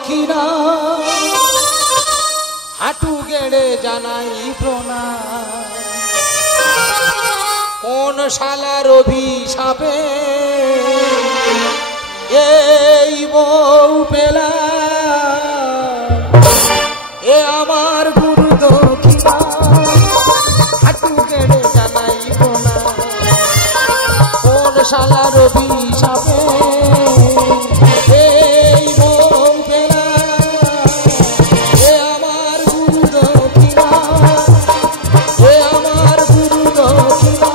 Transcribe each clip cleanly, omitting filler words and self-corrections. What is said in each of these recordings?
দক্ষিণা হাঁটু গেড়ে জানাই প্রণাম। কোন শালার অভিশাপে এই বউ পেলা, এ আমার গুরু দক্ষিণা হাঁটু গেড়ে জানাই প্রণাম। কোন শালার অভিশাপে এই বউ পেলা, এ আমার গুরু দক্ষিণা, এ আমার গুরু দক্ষিণা।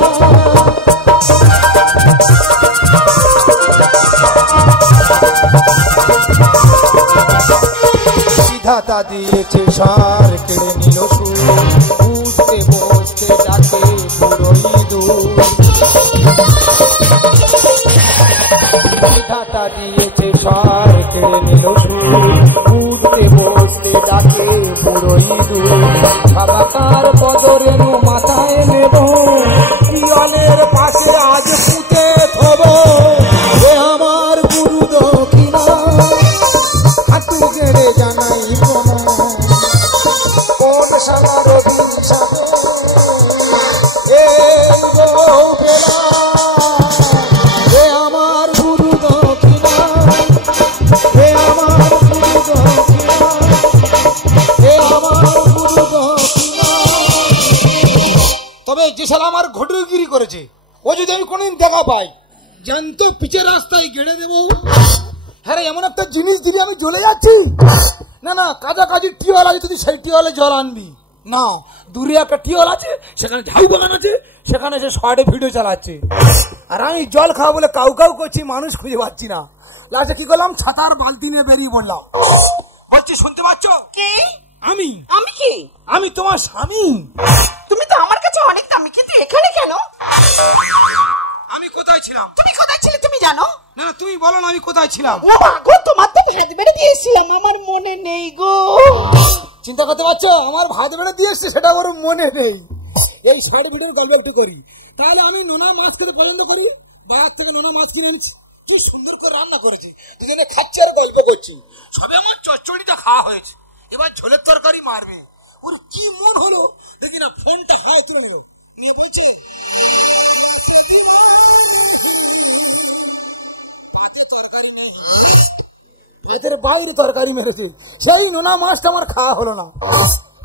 বিধাতা দিয়েছে সার কেড়ে নিল সুর, উঠতে বসতে ডাকে পুরোই দূর। বিধাতা দিয়েছে সার কেড়ে নিল সুর, উঠতে বসতে ডাকে পুরোই দূর। সাদাকার বদরের মাথায় নেব, পিয়নের পাশে আজ পুঁতে থব, এ আমার গুরু দক্ষিণা হাঁটু গেড়ে জানাই প্রণাম। কোন শালার অভিশাপে এই বউ পেলা, এ আমার গুরু দক্ষিণা, এ আমার গুরু দক্ষিণা, এ আমার গুরু দক্ষিণা। তবে যে শালা আমার ঘটুগিরি করেছে, ও যদি আমি কোনদিন দেখা পাই, জানতো পিছের রাস্তায় গেড়ে দেবো। হ্যাঁ, এমন একটা জিনিস দিলে আমি জ্বলে যাচ্ছি। না না, কাছাকাছি টিওয়াল আছে, তুই সেই টিওয়ালে জল আনবি না। দূরে একটা টিওয়াল আছে, সেখানে ঝাউ বাগান আছে, সেখানে সে শর্টে ভিডিও চালাচ্ছে। আর আমি জল খাওয়া বলে কাউ কাউ করছি, মানুষ খুঁজে পাচ্ছি না। লাস্টে কি করলাম, ছাতার বালতি নিয়ে বেরিয়ে বললাম। বলছি, শুনতে পাচ্ছ? কে? আমি। আমি কি? আমি তোমার স্বামী। তুমি তো আমার কাছে অনেক দামি, কিন্তু এখানে কেন? আমি কোথায় ছিলাম? তুমি কোথায় ছিলে তুমি জানো? না না, তুমি বলো না আমি কোথায় ছিলাম। ও মা গো, তোমার তো ভাত বেড়ে দিয়েছিলাম, আমার মনে নেই গো। চিন্তা করতে পারছো, আমার ভাত বেড়ে দিয়ে এসছে, সেটা ওর মনে নেই। এই সাইড ভিডিওর গল্প একটু করি। তাহলে আমি নোনা মাছ খেতে পছন্দ করি, বাজার থেকে নোনা মাছ কিনে এনেছি। কি সুন্দর করে রান্না করেছি, দুজনে খাচ্ছি আর গল্প করছি। সবে আমার চচ্চড়িটা খাওয়া হয়েছে, এবার ঝোলের তরকারি মারবে। ওর কি মন হলো দেখি না, ফোনটা খাওয়া তুলে নেবে নিয়ে বলছে, পেটের বাইরে তরকারি মেরেছে। সেই নোনা মাছটা আমার খাওয়া হলো না।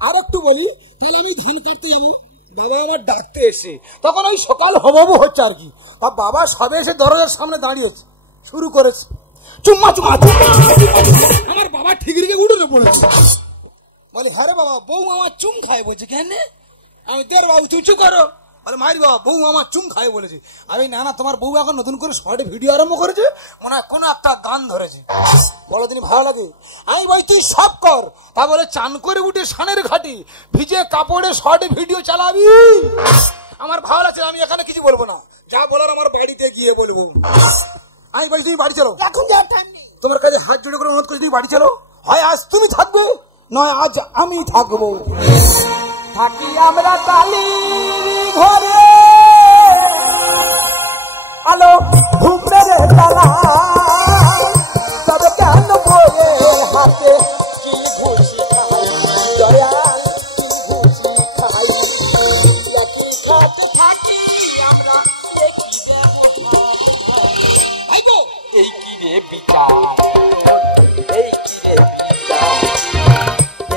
আর একটু বলি, তাহলে আমি ধান কাটতে যাবো, বাবা আমার ডাকতে এসে, তখন ওই সকাল হবাবো হচ্ছে আর কি। বাবা সবে এসে দরজার সামনে দাঁড়িয়েছে, শুরু করেছে চুম্মা চুম্মা। আমার বাবা ঠিক রেখে উঠে পড়েছে, বলে হ্যাঁ রে বাবা, বউ আমার চুম খায় বলছে। কেন? আমি দের বাবু তুই চুপ করো। বলে মারি বাবা, বউ আমার চুম খায় বলেছে। আমি না না, তোমার বউ এখন নতুন করে শর্টে ভিডিও আরম্ভ করেছে, মনে হয় কোনো একটা গান ধরেছে, বলো তিনি ভালো লাগে। আমি বলি তুই সব কর। তা বলে চান করে উঠে সানের ঘাটি ভিজে কাপড়ে শর্টে ভিডিও চালাবি। আমার ভালো লাগছে, আমি এখানে কিছু বলবো না, যা বলার আমার বাড়িতে গিয়ে বলবো। আমি বলি তুমি বাড়ি চলো, এখন যাওয়ার টাইম নেই। তোমার কাছে হাত জোড়ে করে অনুরোধ করছি, তুমি বাড়ি চলো। হয় আজ তুমি থাকবে, নয় আজ আমি থাকবো। থাকি আমরা টালির ঘরে, আলো ঘুমরে রে তালা, তবে কেন বইয়ের হাতে কি ঘুষি খাই, দয়াল কি ঘুষি খাই। থাকি আমরা এই কি রে বিচার, এই কি রে বিচার,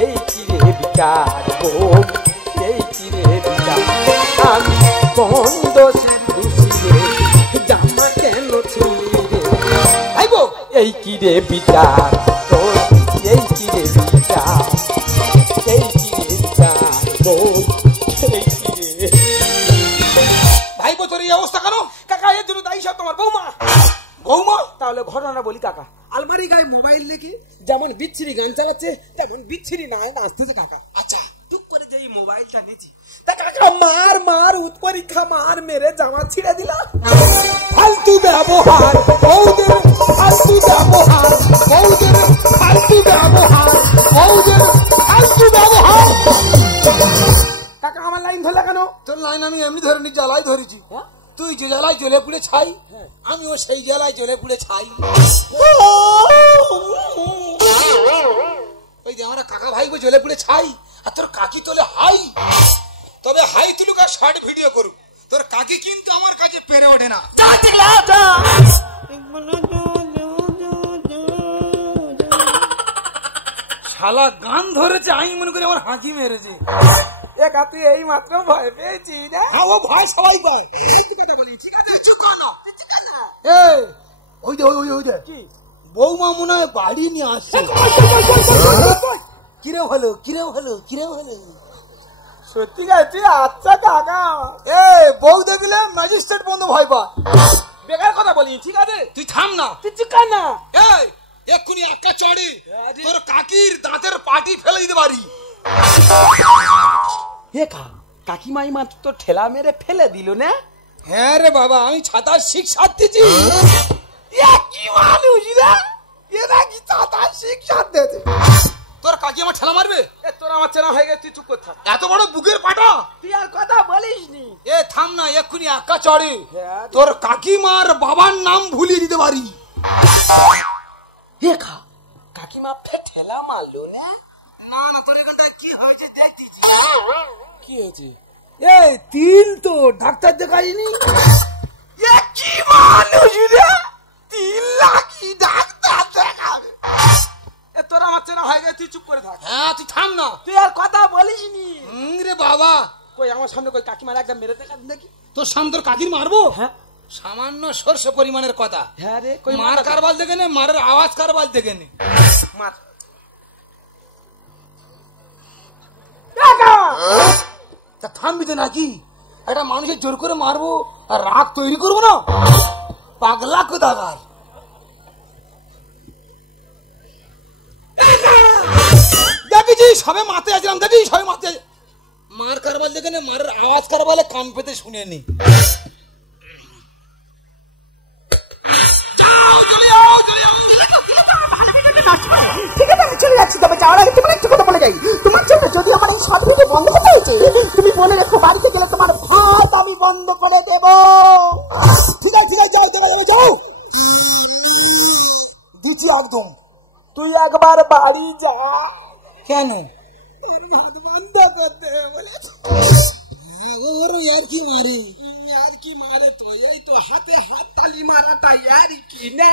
এই কি রে বিচার গো, এই কি রে বিচার। আমি কোন দোষের দোষী রে, জামা কেন ছিলি রে, আইবো এই কি রে বিচার গো, এই কি রে বিচার, এই কি রে বিচার গো, এই কি রে। ভাইবো তোর এই অবস্থা কেন? কাকা এর জন্য দায়ী সব তোমার বৌমা। বৌমা? তাহলে ঘটনা বলি কাকা। আলমারি গায়ে মোবাইল রেখে যেমন বিচ্ছিরি গান চালাচ্ছে, তেমন বিচ্ছিরি নয় নাচতেছে কাকা। আচ্ছা, চুপ করে যে মোবাইলটা নিয়েছি, মার মার উৎপরীক্ষা মার মেরে জামা ছিঁড়ে দিলা। ফালতু ব্যবহার বৌদের, ফালতু ব্যবহার বৌদের, ফালতু ব্যবহার বৌদের, ফালতু ব্যবহার। কাকা আমার লাইন ধরলা কেন? তোর লাইন আমি এমনি ধরিনি, জ্বালাই ধরেছি। তুই যে জ্বালায় জ্বলে পুড়ে ছাই, আমিও সেই জ্বালায় জ্বলে পুড়ে ছাই। যে আমরা কাকা ভাই বলে জ্বলে পুড়ে ছাই, আর তোর কাকি তোলে হাই। তবে হাই তুলুক আর শর্ট ভিডিও করুক, তোর কাকি কিন্তু আমার কাছে পেরে ওঠে না। শালা গান ধরেছে, আমি মনে করি আমার হাঁকি মেরেছে। একা তুই এই মাত্র ভয় পেয়েছি না? হ্যাঁ ও ভয় সবাই পায়। কথা বলি ঠিক আছে, চুপ করো। ওই যে কি বৌমা মনে হয় বাড়ি নিয়ে আসছে। কিরম হলো কিরম হলো কিরম হলো? সত্যি গেছি? আচ্ছা কাকা। বউ দেখলে ম্যাজিস্ট্রেট বন্ধু ভয় পায়। বেকার কথা বলি ঠিক আছে? তুই থাম না, তুই চিকা না। এক্ষুনি একা চড়ে তোর কাকির দাঁতের পাটি ফেলে দিতে পারি। কাকিমাই মাত্র তো ঠেলা মেরে ফেলে দিল না? হ্যাঁ রে বাবা, আমি ছাতার শিক্ষা দিচ্ছি। কি মানুষ রে, এরা কি চাতার শিক্ষা দিতে? তোর কাকি আমার ঠেলা মারবে? তোর আমার চেনা হয়ে গেছে, তুই চুপ কর থাক। এত বড় বুকের পাটা? তুই আর কথা বলিস নি। থাম না, এক্ষুনি একা চড়ে তোর কাকিমার বাবার নাম ভুলিয়ে দিতে পারি। কাকিমা ঠেলা মারলো না? না না, তোর এখানটা কি হয়েছে দেখছি। কি হয়েছে? তিল তো ডাক্তার দেখাইনি। কি মানুষ রে, তিল লাগি ডাক্তার দেখাবে? তোর আমার চেনা হয়ে গেছে, তুই চুপ করে থাক। হ্যাঁ তুই থাম না, তুই আর কথা বলিস নি। রে বাবা, কই আমার সামনে কই কাকিমার একদম মেরে দেখা দেখি। তোর সামনে তোর কাকির মারবো? হ্যাঁ সামান্য সর্ষে পরিমাণের কথা। হ্যাঁ রে, কই মার কারবাল দেখে নে, মারের আওয়াজ কারবাল দেখে নে। মার। তা থামবি তো নাকি? একটা মানুষের জোর করে মারবো আর রাগ তৈরি করবো না? পাগলা কোথাকার। দেখেছি সবে মাতে আসলাম, দেখি সবে মাতে মার কারবাল দেখে নে, মারের আওয়াজ কারবালে কান পেতে শুনে নি। ঠিক আছে আমি চলে যাচ্ছি, তবে যাওয়ার আগে তোমার একটা কথা বলে যাই। তোমার জন্য যদি আমার এই সব ভিডিও বন্ধ করতে হয়েছে, তুমি বলে রেখো বাড়িতে গেলে তোমার ভাত আমি বন্ধ করে দেব। ঠিক আছে যাও, তোমরা যাও। দিচ্ছি একদম। তুই একবার বাড়ি যা। কেন? তোর ভাত বন্ধ করতে বলেছে। আর কি মারি? আর কি মারে তো? এই তো হাতে হাত তালি মারাটা আর কি নে?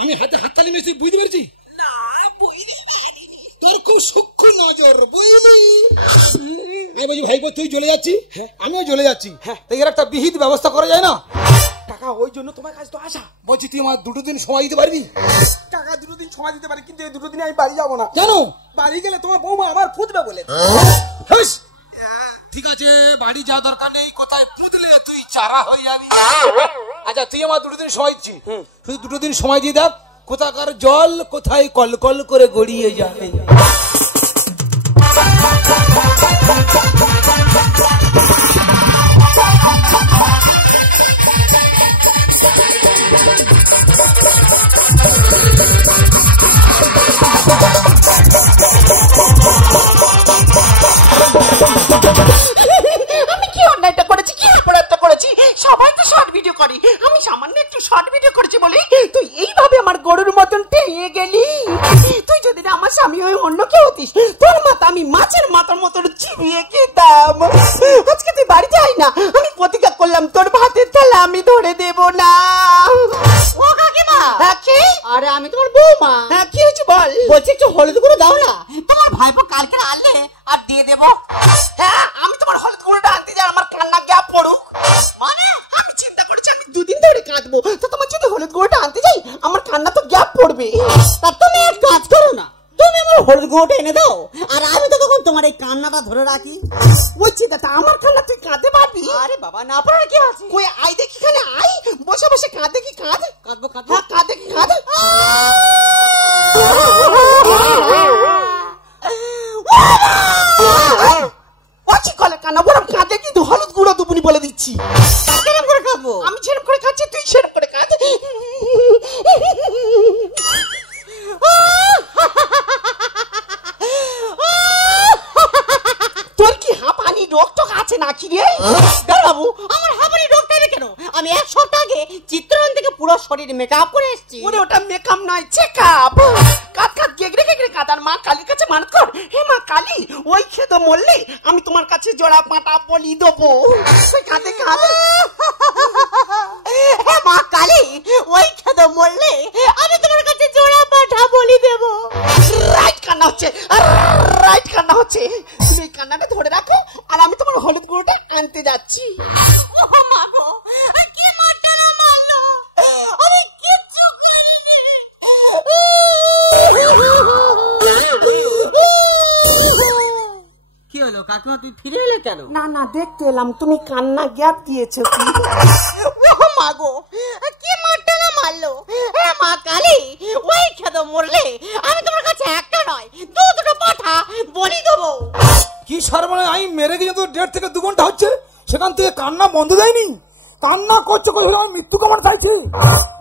আমি হাতে হাততালি মেরেছি, বুঝতে পেরেছি না বুঝতে পারিনি। তোর খুব সূক্ষ্ম নজর, বুঝলি? ভাই তুই চলে যাচ্ছি, আমিও চলে যাচ্ছি। এর একটা বিহিত ব্যবস্থা করা যায় না? টাকা ওই জন্য তোমার কাছে তো আসা। বলছি তুই আমার 2 দিন সময় দিতে পারবি? টাকা 2 দিন সময় দিতে পারি, কিন্তু এই 2 দিনে আমি বাড়ি যাবো না। কেন? বাড়ি গেলে তোমার বৌমা আবার ফুটবে বলে। ঠিক আছে, বাড়ি যাওয়া দরকার নেই, কোথায় পুঁতলে তুই চারা হয়ে যাবি। আচ্ছা তুই আমার 2 দিন সময় দিচ্ছি, শুধু 2 দিন সময় দিয়ে দেখ কোথাকার জল কোথায় কলকল করে গড়িয়ে যাবে। আমি কি অন্যায়টা করেছি, কি অপরাধটা করেছি? সবাই তো শর্ট ভিডিও করে, আমি সামান্য একটু শর্ট ভিডিও করেছি বলে তুই এইভাবে আমার গরুর মতন টেনে গেলি। তুই যদি না আমার স্বামী হয়ে অন্য কেউ হতিস, তোর মাথা আমি মাছের মাথার মতন চিবিয়ে খেতাম। আজকে তুই বাড়িতে আয় না, আমি প্রতিজ্ঞা করলাম তোর ভাতের থালা আমি ধরে দেব না। ও কাকিমা। হ্যাঁ কি? আরে আমি তোমার বৌমা। হ্যাঁ কি হয়েছে বল? বলছি একটু হলুদ গুঁড়ো দাও না। তোমার ভাইপো কালকে আনলে আর দিয়ে দেবো। হ্যাঁ আমি তোমার হলুদ গুঁড়োটা আনতে যাই, আমার কান্না গ্যাপ পড়ুক। মানে আমি চিন্তা করেছি আমি 2 দিন ধরে কাঁদবো, তো তোমার যদি হলুদ গুঁড়োটা আনতে যাই আমার কান্না তো গ্যাপ পড়বে। তা তুমি এক কাজ করো না, তুমি আমার হলুদ গুঁড়োটা এনে দাও, আর আমি তো তখন তোমার এই কান্নাটা ধরে রাখি। ওই চিন্তাটা আমার কান্না তুই কাঁদতে পারবি? আরে বাবা না পারার কি আছে? কই আই দেখি, এখানে আই, বসে বসে কাঁদে কি কাঁদে। কাঁদবো কাঁদবো, হ্যাঁ কাঁদে কি কাঁদে। কলে কান্না বরং কাঁদে, কিন্তু হলুদ গুঁড়ো দুপুনি বলে দিচ্ছি। কেরম করে কাঁদবো? আমি যেরকম করে কাঁদছি তুই সেরকম করে কাঁদে। তোর কি হাঁপানি রোগ টোক আছে নাকি রে? বাবু আমার হাঁপানি রোগটা রে কেন? আমি 1 সপ্তাহ আগে চিত্রন থেকে পুরো শরীরে মেকআপ করে এসেছি। ওরে ওটা মেকআপ নয়, চেকআপ। কাট কাট গেগড়ে রে কাদার মা কালীর কাছে মানত কর, হে মা কালী ওই খেতে মরলে আমি তোমার কাছে জোড়া পাটা বলি দেবো। কাঁদে কাঁদে, হে মা কালী ওই খেতে মরলে আমি তোমার কাছে জোড়া পাটা বলি দেবো। রাইট কান্না হচ্ছে, রাইট কান্না হচ্ছে। তুমি কান্নাটা ধরে রাখো আর আমি তোমার হলুদ গুঁড়োটা আনতে যাচ্ছি। কি হলো কাকিমা, তুই ফিরে এলে কেন? না না দেখতে এলাম তুমি কান্না গ্যাপ দিয়েছো কি? ও মা গো, কি মারটা না মারলো। এ মা কালী ওই খেদ মরলে আমি তোমার কাছে একটা নয় দুটো পাঠা বলি দেবো। কি সর্বনাশ, আমি মেরে গিয়ে তো 1.5 থেকে 2 ঘন্টা হচ্ছে, সেখান থেকে কান্না বন্ধ দেয়নি। কান্না করছে করে আমি মৃত্যু কামড় খাইছি।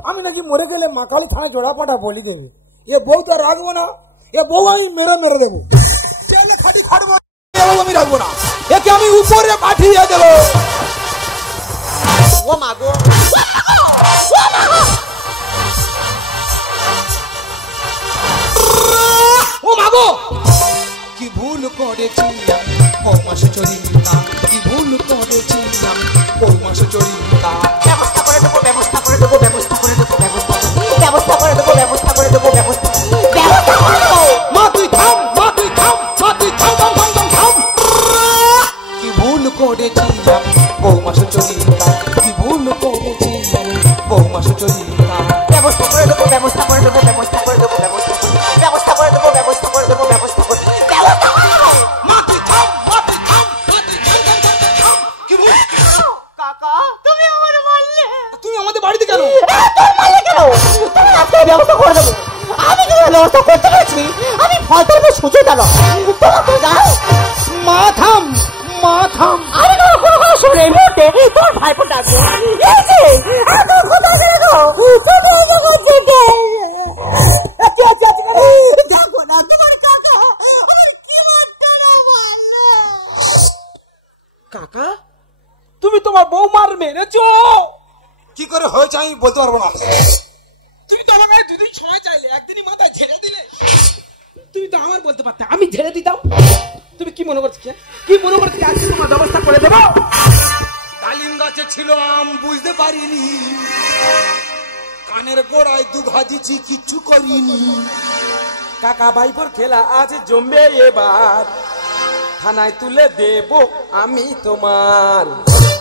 আমি নাকি মরে গেলে মা কালী থানায় জোড়া পাটা বলি দেবো। এ বউ তো রাখবো না, এ বউ আমি মেরে দেবো। আমি রাখবো না, একে আমি উপরে পাঠিয়ে দেবো। ও মা গো, ও মা গো, কি ভুল করেছি বৌমাস চরিতা, কি ভুল করেছি বৌমাস চরিতা। ব্যবস্থা করে দেবো, ব্যবস্থা করে দেবো, ব্যবস্থা করে দেবো, ব্যবস্থা করে দেবো, ব্যবস্থা করে দেবো, ব্যবস্থা করে দেবো। মা তুই থাম, মা তুই থাম, মা তুই থাম থাম থাম থাম থাম। কি ভুল করেছি বৌমাস চরিতা, কি ভুল করেছি বৌমাস চরিতা। ব্যবস্থা করে দেবো, ব্যবস্থা করে দেবো, ব্যবস্থা করে দেবো, ব্যবস্থা করে দেবো, ব্যবস্থা করে দেবো, ব্যবস্থা করে দেবো, ব্যবস্থা করে দেবো। মা তুই থাম, মা তুই থাম, মা তুই থাম থাম থাম থাম থাম। কি ভুল? কাকা তুমি আমার মারলে। তুমি আমাদের বাড়িতে কেন? তোর মারলে কেন? তুমি একটা ব্যবস্থা করে দেবো। আমি কি ব্যবস্থা করতে পেরেছি? আমি ফল করবো সুযোগ দাও তোমাকে যাও। মা থাম, মা থাম। আমি কোনো শুনে এই মুহূর্তে তোর ভাইপো ডাকবো। এই যে এত কথা গেলো তুমি আমাকে যেতে দেখো না তোমার কাকা আমার কি মারটা মারলো। কাকা তুমি তোমার বৌমার মেরেছো? কি করে হয়েছে আমি বলতে পারবো না। তুমি তো আমাকে 2 দিন সময় চাইলে, একদিনই মাথায় ঝেড়ে দিলে। তুমি তো আমার বলতে পারতে, আমি ঝেড়ে দিতাম। তুমি কি মনে করছো, কি মনে করছো আজকে তোমার ব্যবস্থা করে দেবো? ডালিম গাছে ছিল আম বুঝতে পারিনি, কানের গোড়ায় 2 ভাজিছি কিচ্ছু করিনি। কাকা ভাইপোর খেলা আজ জমবে এবার, থানায় তুলে দেব আমি তোমার।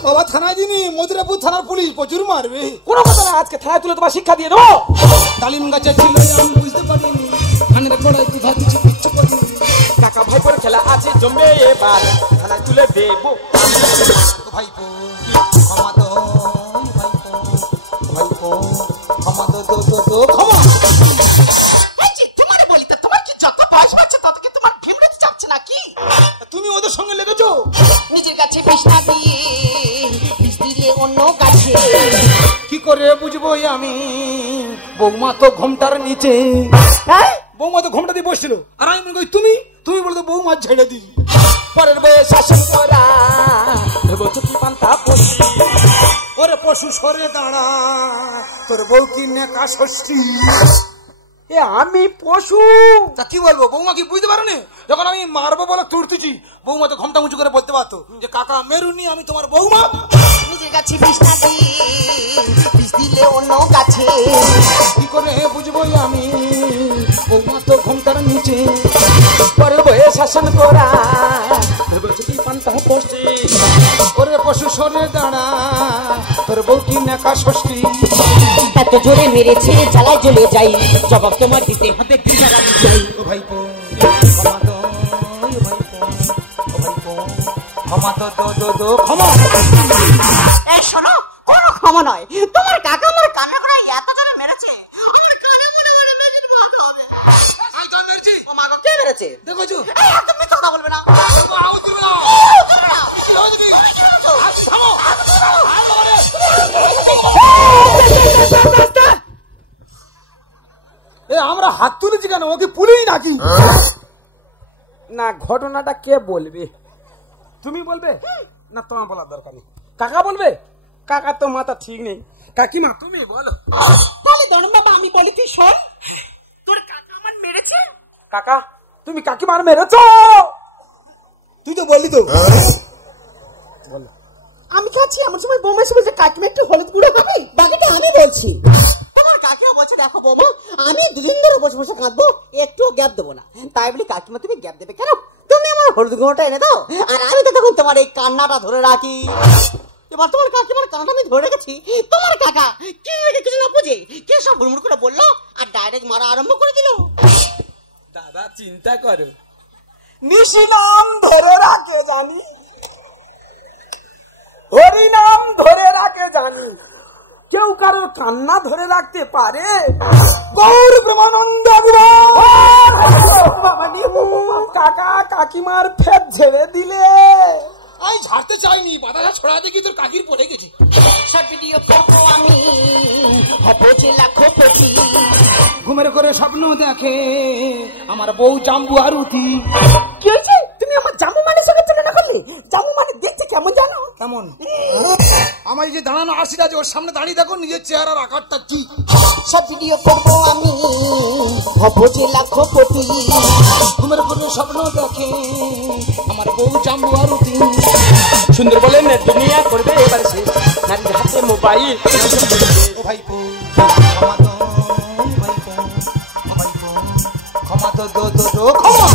বাবা থানায় দিনি, মধুরাপুর থানার পুলিশ প্রচুর মারবে। কোনো কথা না, আজকে থানায় তুলে তোমার শিক্ষা দিয়ে দেবো। ডালিম গাছে ছিল আম বুঝতে পারিনি, কানের গোড়ায় 2 ভাজিছি কিচ্ছু করিনি। কাকা ভাইপোর খেলা আজ জমবে এবার, থানায় তুলে দেব ভাইপো ক্ষমা তো, ভাইপো ভাইপো ক্ষমা তো ক্ষমা। এই যে তোমার বলি তো, তোমার কি যত বয়স বাড়ছে তত কি তোমার ভিমড়িতে চাপছে নাকি? তুমি ওদের সঙ্গে লেগেছো? নিজের কাছে বিষ না দিয়ে বিষ দিলে অন্য কাছে। কি করে বুঝবো আমি বৌমা তো ঘোমটার নিচে। হ্যাঁ বৌমা তো ঘোমটা দিয়ে বসছিল, আর আমি মনে করি তুমি বলতো বৌমা ঝেড়ে দিই। পরের বয়ে শাসন করা দেবো চুকি পান্তা পশি। ওরে পশু সরে দাঁড়া, তোর বউ কি নেকা ষষ্ঠী। এ আমি পশু? তা কি বলবো, বৌমা কি বুঝতে পারো? যখন আমি মারবো বলে তুড়তেছি, বৌমা তো ঘোমটা উঁচু করে বলতে পারতো যে কাকা মেরুনি, আমি তোমার বৌমা। নিজের কাছে বিষ না দিয়ে বিষ দিলে অন্য কাছে। কি করে বুঝবো আমি বৌমা তো ঘোমটার নিচে। পরের বয়ে শাসন করা দেবো চুকি পান্তা পশি। ওরে পশু সরে দাঁড়া, তোর বউ কি নেকা ষষ্ঠী। এত জোরে মেরেছে জ্বালায় জ্বলে যাই, জবাব তোমার দিতে হবে দিদারা দিতে। ও ভাইপো ক্ষমা তো, ও ভাইপো ক্ষমা তো ক্ষমা। এই শোনো, কোনো ক্ষমা নয়। তোমার কাকা আমার কানে গোড়ায় এত জোরে মেরেছে, আমার কানে মনে মনে মেজির ভাত হবে। ও মা গো, কে মেরেছে? দেখোছো? এই একদম মিথ্যা কথা বলবে না। আউট দিবে না। এ আমরা হাত তুলেছি কেন? ওকে পুলিশ নাকি? না ঘটনাটা কে বলবে? তুমি বলবে না তোমার বলার দরকার নেই? কাকা বলবে? কাকা তো মাথা ঠিক নেই। কাকিমা তুমি বলো। তাহলে ধরুন বাবা আমি বলি তুই শোন, তোর কাকা আমার মেরেছে কাকা তুমি কাকিমার মেরেছ? তুই তো বললি তো। আমি খাচ্ছি এমন সময় বৌমা এসে বলছে কাকিমা একটু হলুদ গুঁড়ো খাবি, বাকিটা আমি বলছি। তোমার কাকিমা বলছে দেখো বৌমা আমি দুদিন ধরে বসে বসে কাঁদবো, একটু গ্যাপ দেবো না। তাই বলি কাকিমা তুমি গ্যাপ দেবে কেন, তুমি আমার হলুদ গুঁড়োটা এনে দাও আর আমি তো তখন তোমার এই কান্নাটা ধরে রাখি। এবার তোমার কাকিমার কান্নাটা আমি ধরে রেখেছি, তোমার কাকা কি কিছু না বুঝে কে সব হুড়মুড় করে বললো আর ডাইরেক্ট মারা আরম্ভ করে দিল। দাদা চিন্তা করো, নিশি নাম ধরে রাখে জানি, হরি নাম ধরে রাখে জানি, কেউ কারোর কান্না ধরে রাখতে পারে? গৌর প্রেমানন্দ কাকা কাকিমার ফের ঝেড়ে দিলে। আমি ঝাড়তে চাইনি, বাতাসা ছড়াতে গিয়ে তোর কাকির পড়ে গেছে। শর্ট ভিডিও করবো আমি, হবো যে লাখপতি। ঘুমের করে স্বপ্ন দেখে আমার বউ জাম্বু আরুতি। কি হয়েছে তুমি আমার জামু মানের সঙ্গে তুলনা করলে? জামু মানে দেখতে কেমন জানো? কেমন? আমার যে দাঁড়ানো আশিটা আছে ওর সামনে দাঁড়িয়ে দেখো নিজের চেহারার আকারটা কি। সব ভিডিও করবো আমি, হবো যে লাখপতি। ঘুমের করে স্বপ্ন দেখে আমার বউ জাম্বু আরুতি। সুন্দর বলেন দুনিয়া করবে এবার শেষ, নারীর হাতে মোবাইল। ও ভাই ক্ষমা তো, ক্ষমা তো ক্ষমা।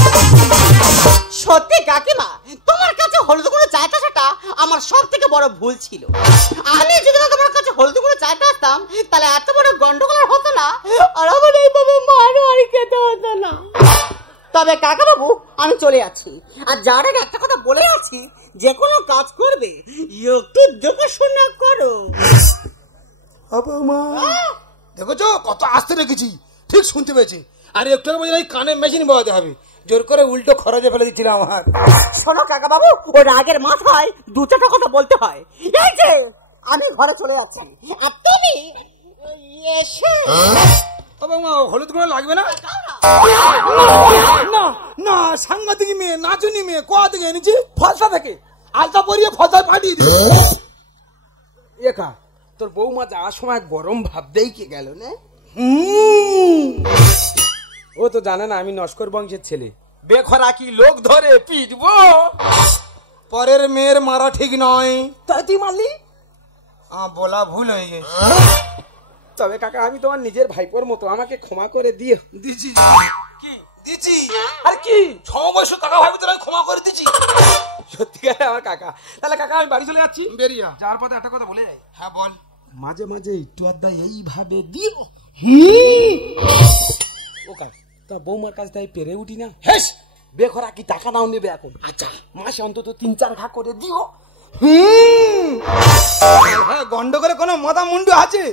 সত্যি কাকিমা তোমার কাছে হলুদ গুঁড়ো চাইতে সেটা আমার সব থেকে বড় ভুল ছিল। আমি যদি না তোমার কাছে হলুদ গুঁড়ো চাইতে আসতাম তাহলে এত বড় গন্ডগোল হতো না, আর আমার এইভাবে মারও আর খেতে হতো না। তবে কাকা বাবু আমি চলে যাচ্ছি, আর যার আগে একটা কথা বলে আছি, যে কোনো কাজ করবে একটু দেখাশোনা করো। দেখেছো কত আস্তে রেখেছি, ঠিক শুনতে পেয়েছি। আর একটু বলে কানে মেশিন বাজাতে হবে, জোর করে উল্টো খরচে ফেলে দিচ্ছিল আমার। শোনো কাকা বাবু, ওই রাগের মাথায় দু চারটা কথা বলতে হয়। এই যে আমি ঘরে চলে যাচ্ছি, আর তুমি এসে হলুদ গুঁড়ো লাগবে না? না না, সাংঘাতিক মেয়ে, নাচুনি মেয়ে, কোথা থেকে এনেছি? ফলসা থেকে আলতা পরিয়ে ফসায় পাঠিয়ে দিই। একা তোর বৌমা যাওয়ার সময় গরম ভাবতেই কে গেল না? ও তো জানে না আমি নস্কর বংশের ছেলে, বেখরা কি লোক ধরে পিটবো। পরের মেয়ের মারা ঠিক নয়। তাই তুই মারলি? বলা ভুল হয়ে গেছে। তবে কাকা আমি তোমার নিজের ভাইপোর মতো, আমাকে ক্ষমা করে দিও। দিচ্ছি কি দিচ্ছি, আর কি 6 বয়স কাকা ভাই তোর আমি ক্ষমা করে দিচ্ছি। সত্যিকারে আমার কাকা। তাহলে কাকা আমি বাড়ি চলে যাচ্ছি। বেরিয়া যাওয়ার পথে একটা কথা বলে যাই। হ্যাঁ বল। মাঝে মাঝে একটু আড্ডা এইভাবে দিও। ও কাকা তা বৌমার কাছে তাই পেরে উঠি না। হেস, বেখরা কি টাকা নাও নেবে এখন? আচ্ছা মাসে অন্তত 3-4 ঘা করে দিও। হ্যাঁ গন্ডগোলে কোনো মাথা মুন্ডু আছে?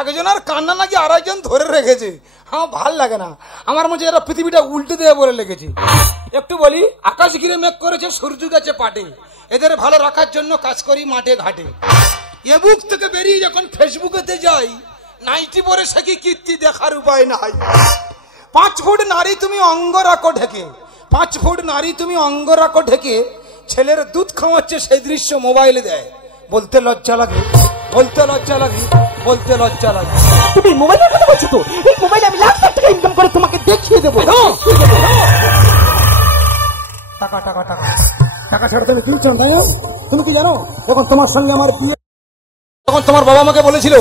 একজনের কান্না নাকি আরেকজন ধরে রেখেছে। আমার ভাল লাগে না, আমার মধ্যে এরা পৃথিবীটা উল্টে দেবে বলে লেগেছে। একটু বলি, আকাশ ঘিরে মেঘ করেছে, সূর্য গেছে পাটে, এদের ভালো রাখার জন্য কাজ করি মাঠে ঘাটে। এ বুক থেকে বেরিয়ে যখন ফেসবুকেতে যাই, নাইটি পরে সে কি কীর্তি দেখার উপায় নাই। 5 ফুট নারী তুমি অঙ্গ রাখো ঢেকে, 5 ফুট নারী তুমি অঙ্গ রাখো ঢেকে, ছেলের দুধ খাওয়াচ্ছে সেই দৃশ্য মোবাইলে দেয়। বলতে লজ্জা লাগে, বলতে লজ্জা লাগে, বলতে লজ্জা লাগে। তুমি মোবাইলের কথা বলছো তো? এই মোবাইলে আমি লাখ লাখ টাকা ইনকাম করে তোমাকে দেখিয়ে দেবো। টাকা টাকা টাকা টাকা ছাড়া তুমি কি চাও? তাই না? তুমি কি জানো যখন তোমার সঙ্গে আমার বিয়ে, তখন তোমার বাবা আমাকে বলেছিল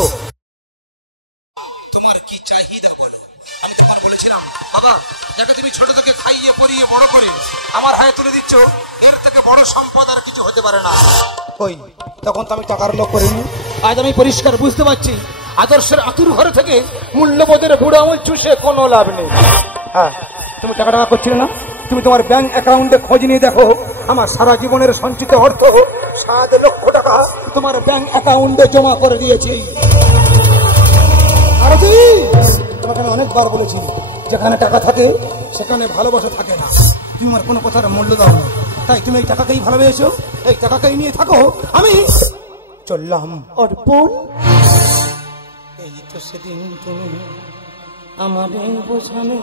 তোমার কি চাহিদা বলো। আমি তোমার বলেছিলাম বাবা যাকে তুমি ছোট থেকে খাইয়ে পরিয়ে বড় করে আমার হাতে তুলে দিচ্ছ, এর থেকে বড় সম্পদ আর কিছু হতে পারে না। কই তখন তো আমি টাকার লোক করিনি। আজ আমি পরিষ্কার বুঝতে পারছি, আদর্শের আতুর ঘর থেকে মূল্যবোধের বুড়ো আমল চুষে কোনো লাভ নেই। হ্যাঁ তুমি টাকা টাকা করছিলে না? তুমি তোমার ব্যাংক অ্যাকাউন্টে খোঁজ নিয়ে দেখো, আমার সারা জীবনের সঞ্চিত অর্থ 7 লক্ষ টাকা তোমার ব্যাংক অ্যাকাউন্টে জমা করে দিয়েছি। আর তোমাকে আমি অনেকবার বলেছি, যেখানে টাকা থাকে সেখানে ভালোবাসা থাকে না। তুমি আমার কোনো কথার মূল্য দাও না, তাই তুমি এই টাকাকেই ভালোবেসেছো, এই টাকাকেই নিয়ে থাকো। আমি চললাম। অর্পণ এই তো সেদিন তুমি আমাদের বোঝানো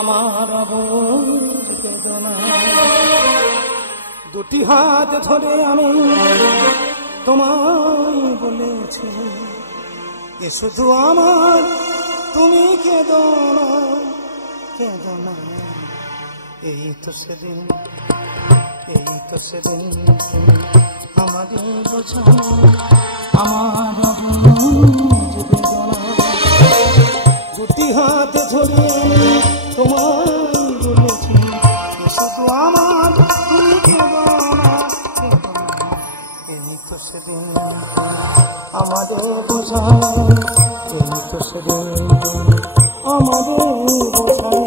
আমার বেদনা, দুটি হাত ধরে আমি তোমায় বলেছি এ শুধু আমার, তুমি কেঁদো না, কেঁদো না, এই তো সেদিন তুমি আমাদের বোঝানো আমার বেদনা। দুটি হাতে ধরে তোমায় বলেছি শুধু আমার, তুমি কেঁদো না, এই তো সেদিন আমাদের বোঝানো, এই তো সেদিন আমাদের বোঝানো।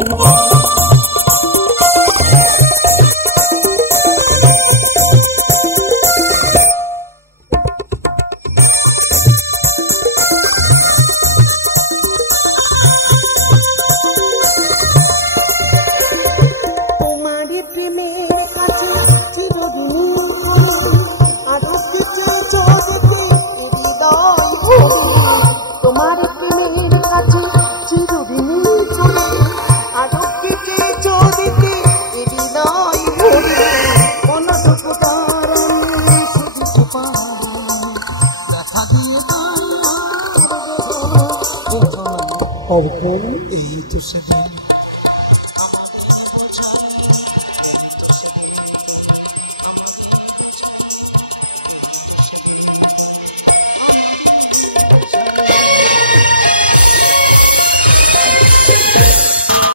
এই তো সেদিন